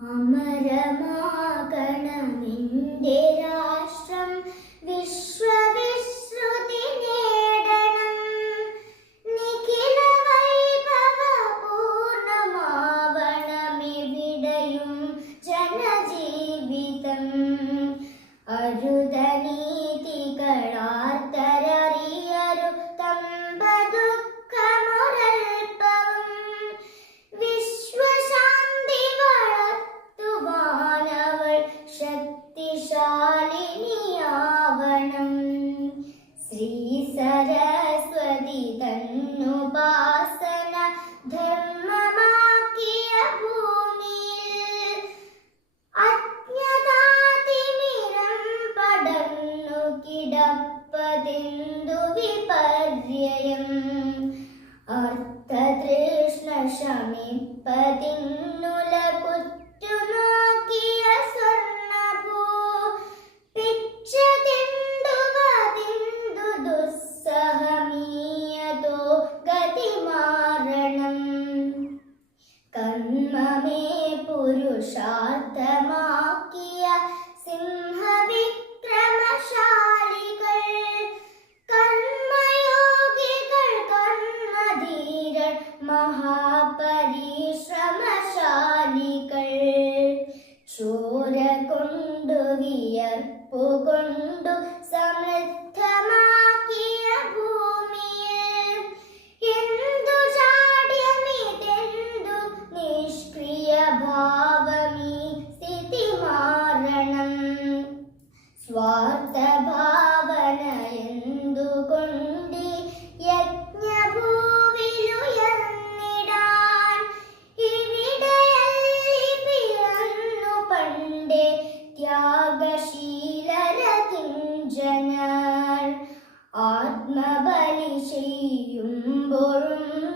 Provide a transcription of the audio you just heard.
അമരമാകണമെന്റെ രാഷ്ട്രം വിശ്വവിശ്രുതി നേടണം. നിഖില വൈഭവ പൂർണമാവണമെവിടെയും ജനജീവിതം. അരുതനീതികളാർത്തരറിയരു കിടപ്പതെന്തു വിപര്യം അർത്ഥതൃഷ്ണ ശമിപ്പതിന്നുല കുറ്റുനോക്കിയ സ്വർണഭൂ. പിച്ചതിന്തുവതിന്തു ദുസ്സഹമീയതോ ഗതിമാരണം? കർമ്മമേ പുരുഷാർത്ഥമാക്കിയ മഹാപരിശ്രമശാലികൾ ചോര കൊണ്ടു വിയർപ്പു കൊണ്ടു സമൃദ്ധമാക്കിയ ഭൂമിയിൽ. എന്തു ചാട്യമിതെന്തു നിഷ്ക്രിയ ഭാവമീ സ്ഥിതി മാറണം സ്വാർത്ഥ ത്യാഗശീലരകിഞ്ചനർ ആത്മബലി ചെയ്യുമ്പോഴും